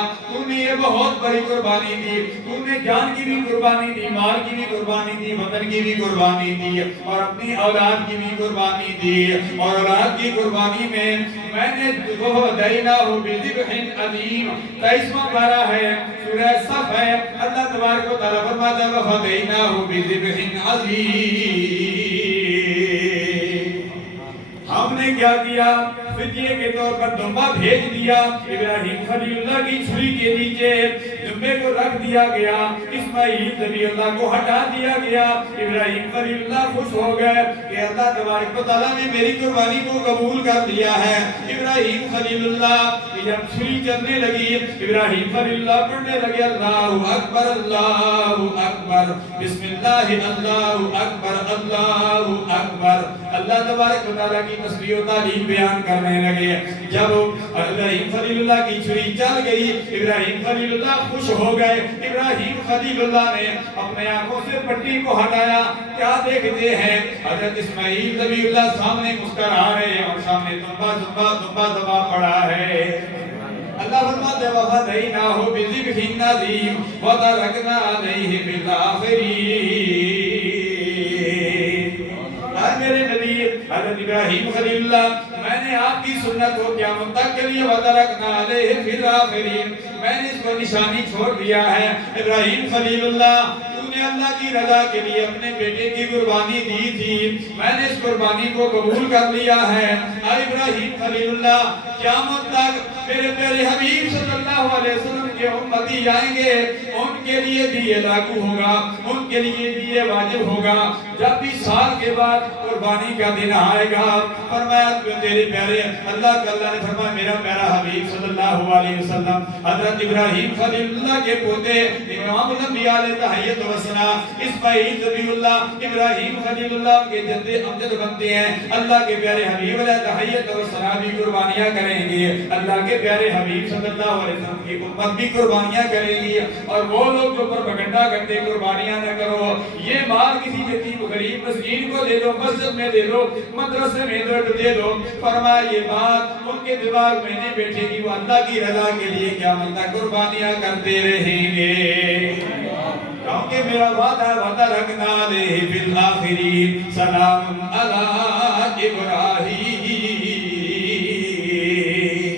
تو نے یہ بہت بڑی قربانی دی، تو نے جان کی بھی قربانی دی، مال کی بھی قربانی دی، وطن کی بھی قربانی دی اور اپنی اولاد کی بھی قربانی دی، اور اولاد کی قربانی میں نے وَفَدَيْنَاهُ بِذِبْحٍ عَظِيمٍ 23واں پارہ ہے، سورہ صف ہے، اللہ تبارک و تعالیٰ فرماتا ہے وَفَدَيْنَاهُ بِذِبْحٍ عَظِيمٍ۔ ہم نے کیا کیا؟ فدیے کے طور پر دمبا بھیج دیا، ابراہیم خلیل اللہ کی چھری کے نیچے دمبے کو رکھ دیا گیا، اسماعیل ذبیح اللہ کو ہٹا دیا گیا۔ ابراہیم خلیل اللہ خوش ہو گئے کہ اللہ تبارک و تعالیٰ نے میری قربانی کو قبول کر لیا ہے۔ ابراہیم خلیل اللہ جب چھری چلنے لگی، ابراہیم خلیل اللہ پڑھنے لگے اللہ اکبر اللہ اکبر بسم اللہ اللہ اکبر اللہ اکبر، اللہ تبارک و تعالیٰ کی تسبیح و تعلیم بیان کرنے لگے۔ جب ابراہیم خلیل اللہ کی چھری چل گئی، ابراہیم خلیل اللہ خوش ہو گئے۔ ابراہیم خلیل اللہ نے اپنے آنکھوں سے پٹی کو ہٹایا، کیا دیکھتے ہیں؟ حضرت اسماعیل ذبیح اللہ سامنے مسکرا رہے ہیں اور سامنے دمبا ذبح پڑا ہے۔ اللہ فرماتے ہیں وَفَدَيْنَاهُ بِذِبْحٍ عَظِيمٍ وَتَرَكْنَا عَلَيْهِ فِي الْآخِرِينَ۔ میرے نبی حضرت ابراہیم خلیل اللہ، میں نے آپ کی سنت کو قیامت تک کے لیے وَتَرَكْنَا عَلَيْهِ فِي الْآخِرِينَ، میں نے اس کو نشانی چھوڑ دیا ہے۔ ابراہیم خلیل اللہ، تو نے اللہ کی رضا کے لیے اپنے بیٹے کی قربانی دی تھی، میں نے اس قربانی کو قبول کر لیا ہے۔ اے ابراہیم خلیل اللہ، قیامت تک میرے پیارے حبیب صلی اللہ علیہ وسلم کے امتی آئیں گے، ان کے لیے بھی یہ لاگو ہوگا، ان کے لیے بھی یہ واجب ہوگا۔ جب بھی سال کے بعد قربانی کا دن آئے گا، فرمایا تیرے پیارے اللہ نے فرمایا میرا پیارا حبیب صلی اللہ علیہ وسلم حضرت ابراہیم خلیل اللہ کے پوتے امام الانبیاء علیہ تحیت و ثنا اسماعیل ذبیح اللہ ابراہیم خلیل اللہ کے جد امجد بنتے ہیں۔ اللہ کے پیارے حبیب علیہ تحیت و ثنا بھی قربانیاں کریں گے، اللہ کے پیارے حبیب صلی اللہ علیہ وسلم کی امت بھی قربانیاں کریں گی۔ اور وہ لوگ جو پروپیگنڈا کرتے قربانیاں نہ کرو، یہ مال کسی یتیم غریب مسکین کو دے دو، مسجد میں دے دو، مدرسے میں دے دو، فرمایا یہ بات ان کے دماغ میں نہیں بیٹھے گی، وہ اللہ کی رضا کے لیے قیامت تک قربانیاں کرتے رہیں گے۔ کیونکہ میرا وعدہ وَتَرَكْنَا عَلَيْهِ فِي الْآخِرِينَ سَلَامٌ عَلَىٰ إِبْرَاهِيمَ